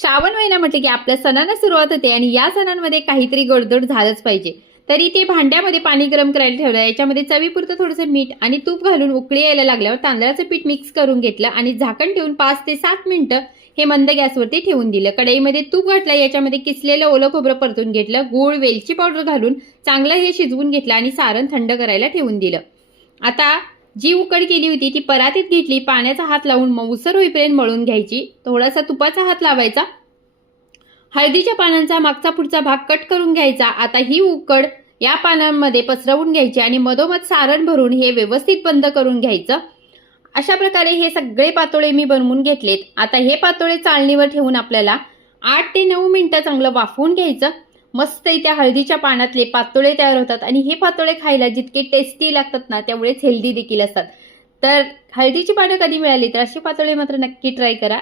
श्रावण महिना म्हटलं की आपल्या सणांना सुरुवात होते आणि या सणांमध्ये काहीतरी गोडधोड झालंच पाहिजे. तरी ते भांड्यामध्ये पाणी गरम करायला ठेवलं. याच्यामध्ये चवीपुरतं थोडंसं मीठ आणि तूप घालून उकळी यायला लागल्यावर तांदळाचं पीठ मिक्स करून घेतलं आणि झाकण ठेवून 5 ते 7 मिनिटं हे मंद गॅसवरती ठेवून दिलं. कढईमध्ये तूप घातलं, याच्यामध्ये किसलेलं ओलं खोबरं परतून घेतलं, गूळ, वेलची पावडर घालून चांगलं हे शिजवून घेतलं आणि सारण थंड करायला ठेवून दिलं. आता जी उकड केली होती ती परातीत घेतली, पाण्याचा हात लावून मऊसर होईपर्यंत मळून घ्यायची. थोडासा तुपाचा हात लावायचा. हळदीच्या पानांचा मागचा पुढचा भाग कट करून घ्यायचा. आता ही उकड या पानांमध्ये पसरवून घ्यायची आणि मधोमध सारण भरून हे व्यवस्थित बंद करून घ्यायचं. अशा प्रकारे हे सगळे पातोळे मी बनवून घेतलेत. आता हे पातोळे चाळणीवर ठेवून आपल्याला 8 ते 9 मिनिटं चांगलं वाफवून घ्यायचं. मस्त इथे हळदीच्या पानातले पातोळे तयार होतात आणि हे पातोळे खायला जितके टेस्टी लागतात ना, तेवढेच हेल्दी देखील असतात. तर हळदीची पानं कधी मिळाली तर अशी पातोळे मात्र नक्की ट्राय करा.